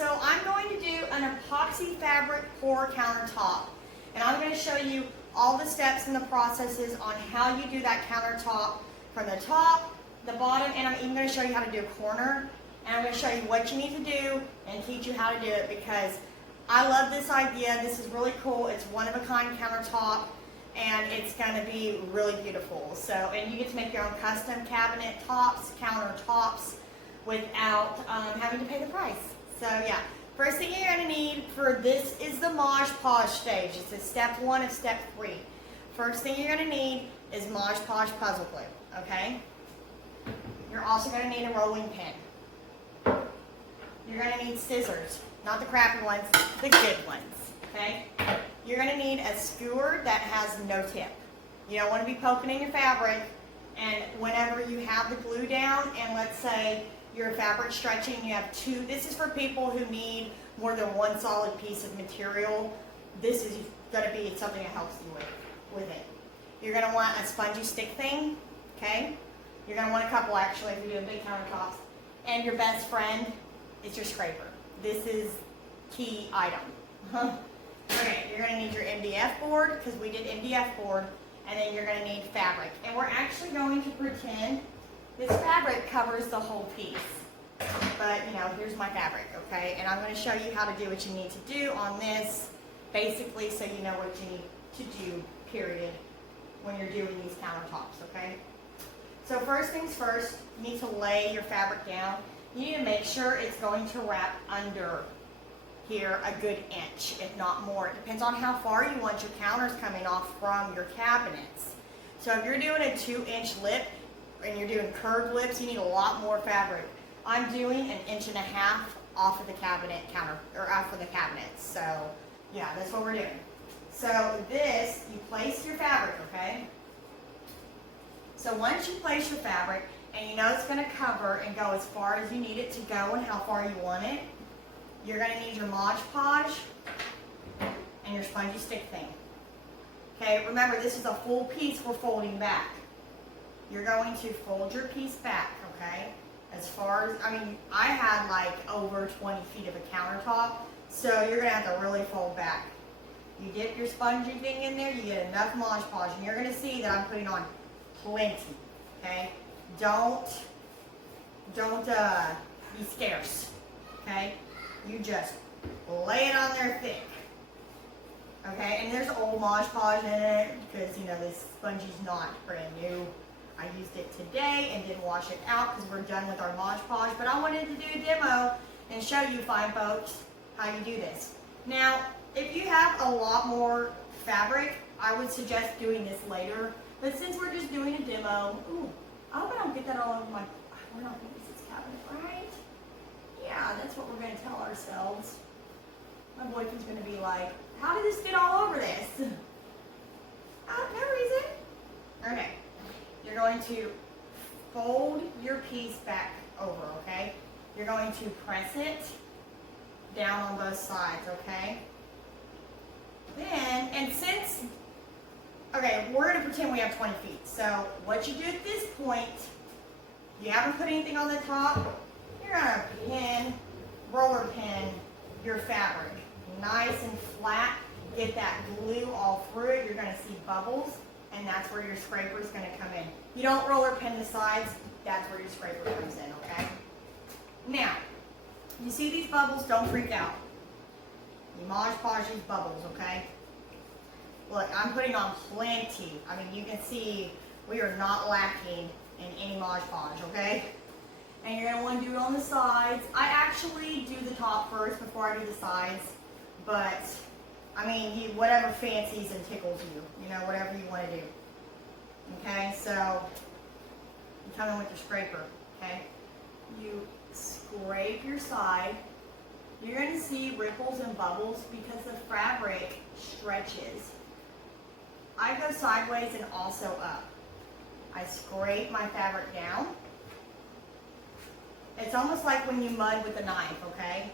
so I'm going to do an epoxy fabric pour countertop. And I'm going to show you all the steps and the processes on how you do that countertop from the top, the bottom, and I'm even going to show you how to do a corner. And I'm going to show you what you need to do and teach you how to do it because I love this idea. This is really cool. It's one-of-a-kind countertop and it's going to be really beautiful. So, and you get to make your own custom cabinet tops, countertops without having to pay the price. So yeah, first thing you're going to need for this is the Modge Podge stage. It's a step 1 of step 3. First thing you're going to need is Modge Podge puzzle glue, okay? You're also going to need a rolling pin. You're going to need scissors, not the crappy ones, the good ones, okay? You're going to need a skewer that has no tip. You don't want to be poking in your fabric, and whenever you have the glue down, and let's say your fabric stretching, you have 2, this is for people who need more than 1 solid piece of material. This is going to be something that helps you with it. You're going to want a spongy stick thing, okay? You're going to want a couple actually if you're doing big countertops. And your best friend is your scraper. This is key item. Okay, you're going to need your MDF board because we did MDF board, and then you're going to need fabric. And we're actually going to pretend this fabric covers the whole piece. But, you know, here's my fabric, okay? And I'm going to show you how to do what you need to do on this, basically so you know what you need to do, period, when you're doing these countertops, okay? So first things first, you need to lay your fabric down. You need to make sure it's going to wrap under here a good inch, if not more. It depends on how far you want your counters coming off from your cabinets. So if you're doing a 2-inch lip and you're doing curved lips, you need a lot more fabric. I'm doing 1.5 inches off of the cabinet counter, or off of the cabinets. So yeah, that's what we're doing. So this, you place your fabric, okay? So once you place your fabric, and you know it's going to cover and go as far as you need it to go and how far you want it, you're going to need your Modge Podge and your spongy stick thing. Okay, remember this is a full piece we're folding back. You're going to fold your piece back, okay? As far as, I mean, I had like over 20 feet of a countertop, so you're going to have to really fold back. You dip your spongy thing in there, you get enough Modge Podge, and you're going to see that I'm putting on plenty, okay? Don't be scarce, okay? You just lay it on there thick, okay? And there's old Modge Podge in it because, you know, this spongy's not brand new. I used it today and didn't wash it out because we're done with our Modge Podge, but I wanted to do a demo and show you fine folks how you do this. Now, if you have a lot more fabric, I would suggest doing this later, but since we're just doing a demo, ooh, I hope I don't get that all over my, we're not going to use this cabinet, right? Yeah, that's what we're going to tell ourselves. My boyfriend's going to be like, how did this get all over this? No reason. Okay. You're going to fold your piece back over, okay? You're going to press it down on both sides, okay? Then, and since, okay, we're going to pretend we have 20 feet. So what you do at this point, you haven't put anything on the top, you're going to pin, roller pin your fabric. Nice and flat. Get that glue all through it. You're going to see bubbles, and that's where your scraper is going to come in. You don't roller pin the sides, that's where your scraper comes in, okay? Now, you see these bubbles, don't freak out. You Modge Podge these bubbles, okay? Look, I'm putting on plenty. I mean, you can see we are not lacking in any Modge Podge, okay? And you're going to want to do it on the sides. I actually do the top first before I do the sides, but I mean, whatever fancies and tickles you, you know, whatever you want to do. Okay, so you come in with your scraper, okay? You scrape your side. You're going to see ripples and bubbles because the fabric stretches. I go sideways and also up. I scrape my fabric down. It's almost like when you mud with a knife, okay?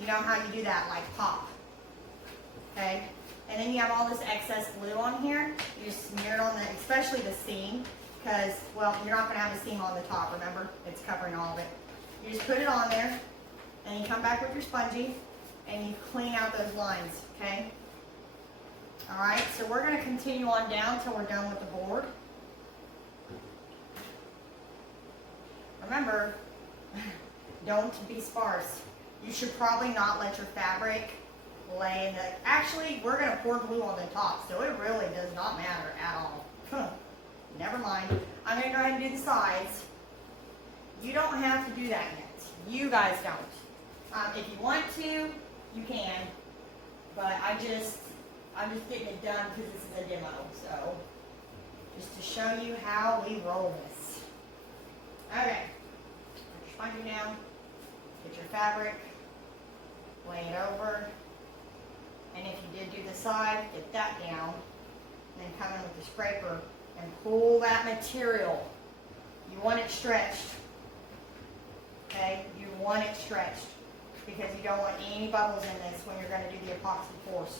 You know how you do that, like pop. Okay? And then you have all this excess glue on here. You just smear it on the, especially the seam, because, well, you're not going to have a seam on the top, remember? It's covering all of it. You just put it on there, And you come back with your spongy and you clean out those lines, okay? All right, so we're gonna continue on down till we're done with the board. Remember, don't be sparse. You should probably not let your fabric lay in the, actually, we're gonna pour glue on the top, so it really does not matter at all. Never mind. I'm gonna go ahead and do the sides. You don't have to do that yet. You guys don't. If you want to, you can, but I'm just getting it done because this is a demo, so just to show you how we roll this. Okay, put your spongy down, get your fabric, lay it over, and if you did do the side, get that down, and then come in with the scraper and pull that material. You want it stretched, okay? You want it stretched because you don't want any bubbles in this when you're going to do the epoxy pours.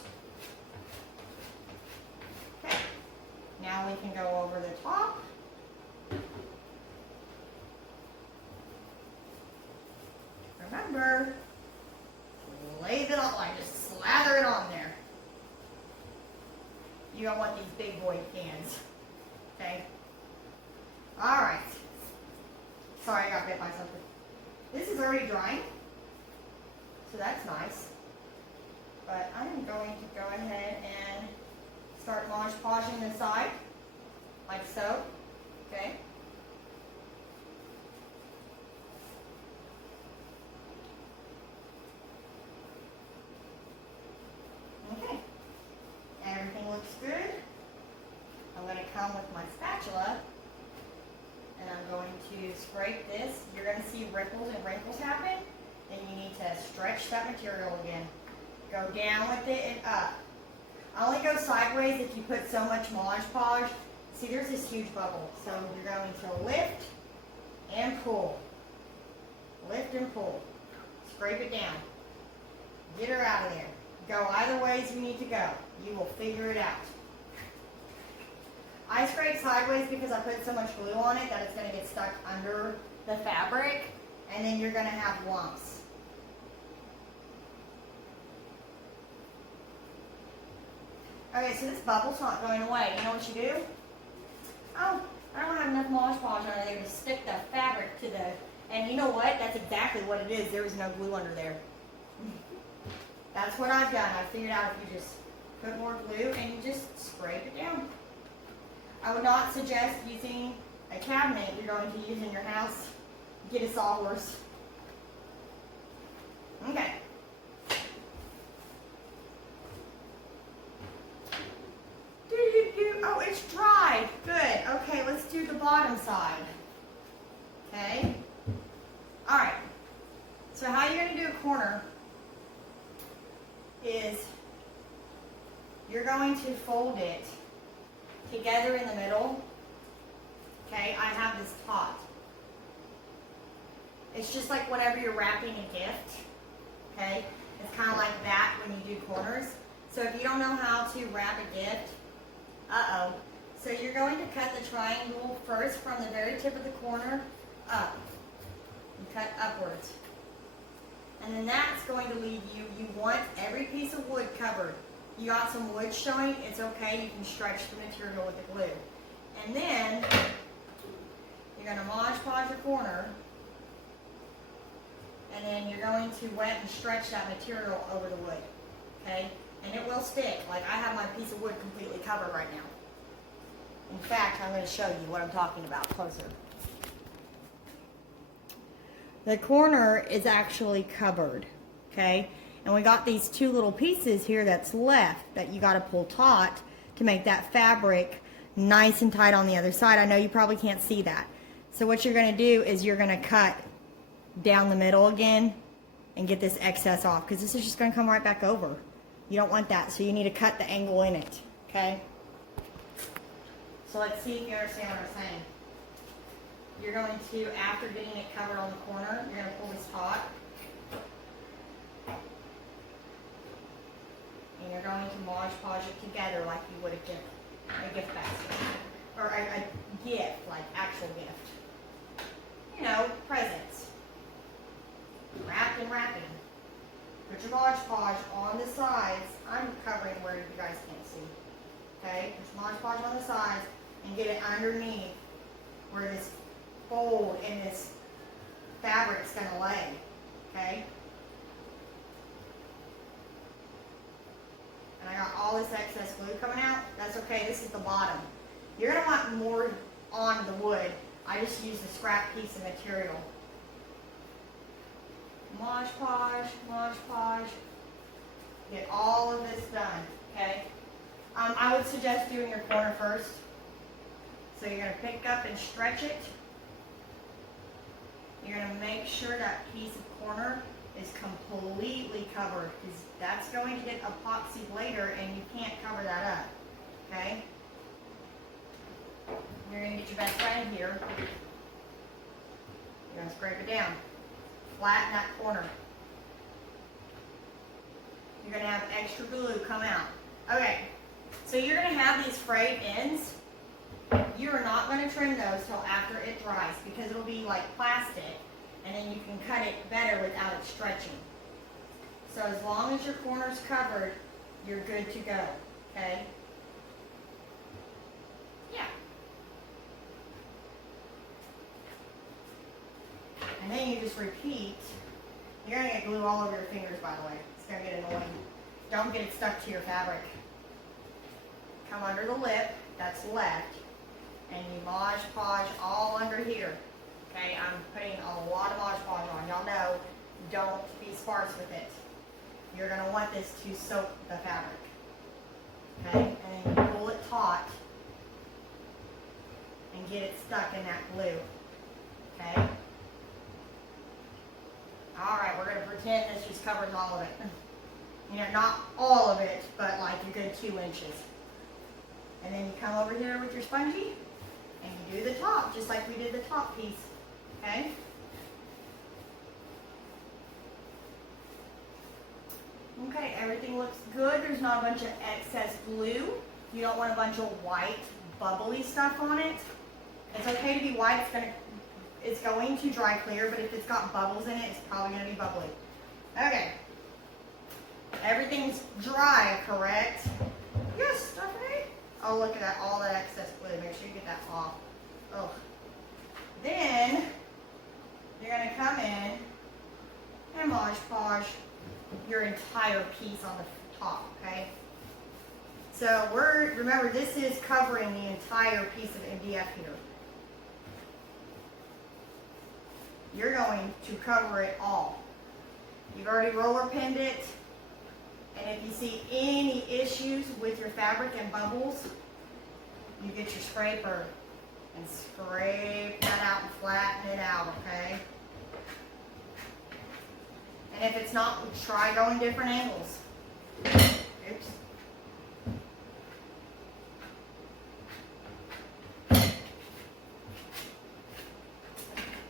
Okay, now we can go over the top. Remember, lay it on, like just slather it on there. You don't want these big boy cans, okay? All right. Sorry, I got bit by something. This is already drying, so that's nice. But I'm going to go ahead and start Modge Podging the side, like so, okay? Okay, everything looks good. I'm going to come with my spatula and I'm going to scrape this. You're going to see ripples and wrinkles happen, and you need to stretch that material again. Go down with it and up. I only go sideways if you put so much Modge Podge. See, there's this huge bubble. So you're going to lift and pull. Lift and pull. Scrape it down. Get her out of there. Go either ways you need to go. You will figure it out. I scrape sideways because I put so much glue on it that it's going to get stuck under the fabric, and then you're going to have lumps. Okay, so this bubble's not going away. You know what you do? Oh, I don't have enough Modge Podge under there to stick the fabric to the, and you know what? That's exactly what it is. There was no glue under there. That's what I've done. I figured out if you just put more glue and you just scrape it down. I would not suggest using a cabinet you're going to use in your house. Get a sawhorse. Okay. Oh, it's dry. Good. Okay, let's do the bottom side. Okay. All right. So how you're going to do a corner is you're going to fold it together in the middle. Okay, I have this pot. It's just like whenever you're wrapping a gift. Okay, it's kind of like that when you do corners. So if you don't know how to wrap a gift, so you're going to cut the triangle first from the very tip of the corner up. You cut upwards. And then that's going to leave you want every piece of wood covered. You got some wood showing, it's okay, you can stretch the material with the glue. And then, you're going to Modge Podge your corner, and then you're going to wet and stretch that material over the wood, okay? And it will stick, like I have my piece of wood completely covered right now. In fact, I'm going to show you what I'm talking about closer. The corner is actually covered, okay? And we got these two little pieces here that's left that you got to pull taut to make that fabric nice and tight on the other side. I know you probably can't see that. So what you're going to do is you're going to cut down the middle again and get this excess off, because this is just going to come right back over. You don't want that, so you need to cut the angle in it, okay? So let's see if you understand what I'm saying. You're going to, after getting it covered on the corner, you're going to pull this taut. And you're going to Modge Podge it together like you would a gift basket. Or a gift, like actual gift. You know, presents. Wrapped and wrapping. Put your Modge Podge on the sides. I'm covering where you guys can't see. Okay, put your Modge Podge on the sides and get it underneath where this fold in this fabric's gonna lay. Okay? And I got all this excess glue coming out. That's okay, this is the bottom. You're gonna want more on the wood. I just used a scrap piece of material. Modge Podge, Modge Podge. Get all of this done, okay? I would suggest doing your corner first. So you're gonna pick up and stretch it. You're gonna make sure that piece of corner is completely covered because that's going to get epoxied later and you can't cover that up, okay? You're gonna get your best friend here. You're gonna scrape it down. Flatten that corner. You're gonna have extra glue come out. Okay, so you're gonna have these frayed ends. You're not gonna trim those till after it dries because it'll be like plastic and then you can cut it better without it stretching. So as long as your corner's covered, you're good to go, okay? Yeah. And then you just repeat. You're gonna get glue all over your fingers, by the way. It's gonna get annoying. Don't get it stuck to your fabric. Come under the lip that's left, and you Modge Podge all under here. Okay, I'm putting a lot of Modge Podge on. Y'all know, don't be sparse with it. You're gonna want this to soak the fabric. Okay, and then you pull it taut and get it stuck in that glue. Okay. All right, we're gonna pretend this just covers all of it. You know, not all of it, but like a good 2 inches. And then you come over here with your spongy and you do the top, just like we did the top piece, okay? Okay, everything looks good. There's not a bunch of excess glue. You don't want a bunch of white, bubbly stuff on it. It's okay to be white. It's going to dry clear, but if it's got bubbles in it, it's probably going to be bubbly. Okay. Everything's dry, correct? Yes, Stephanie. Oh, look at that, all that excess glue. Make sure you get that off. Oh. Then, you're going to come in and Modge Podge your entire piece on the top, okay? So remember, this is covering the entire piece of MDF here. You're going to cover it all. You've already roller pinned it. And if you see any issues with your fabric and bubbles, you get your scraper and scrape that out and flatten it out, okay? And if it's not, try going different angles. Oops.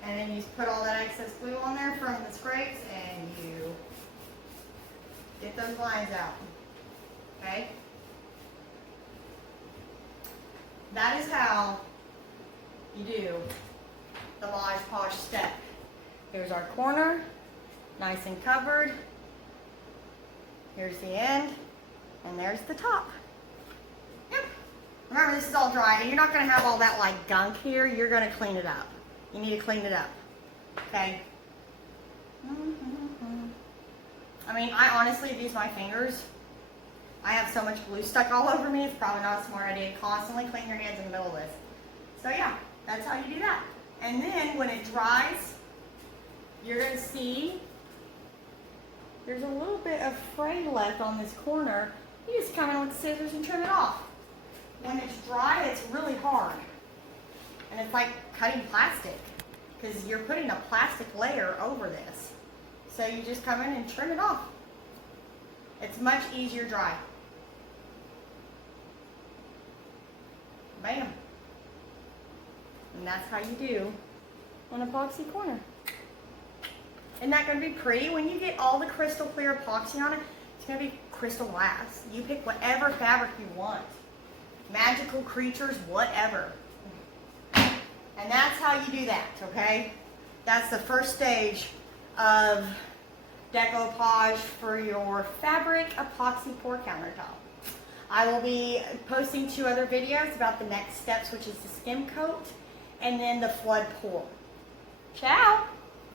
And then you put all that excess glue on there from the scrapes and you get those lines out, okay? That is how you do the Modge Podge step. Here's our corner, nice and covered. Here's the end, and there's the top. Yep. Remember, this is all dry, and you're not gonna have all that like gunk here. You're gonna clean it up. You need to clean it up, okay? I mean, I honestly have used my fingers. I have so much glue stuck all over me, it's probably not a smart idea. Constantly clean your hands in the middle of this. So yeah, that's how you do that. And then when it dries, you're gonna see there's a little bit of fray left on this corner. You just come in with the scissors and trim it off. When it's dry, it's really hard. And it's like cutting plastic because you're putting a plastic layer over this. So you just come in and trim it off. It's much easier dry. Bam. And that's how you do an epoxy corner. Isn't that going to be pretty? When you get all the crystal clear epoxy on it, it's going to be crystal glass. You pick whatever fabric you want. Magical creatures, whatever. And that's how you do that, okay? That's the first stage of decoupage for your fabric epoxy pour countertop. I will be posting 2 other videos about the next steps, which is the skim coat and then the flood pour. Ciao!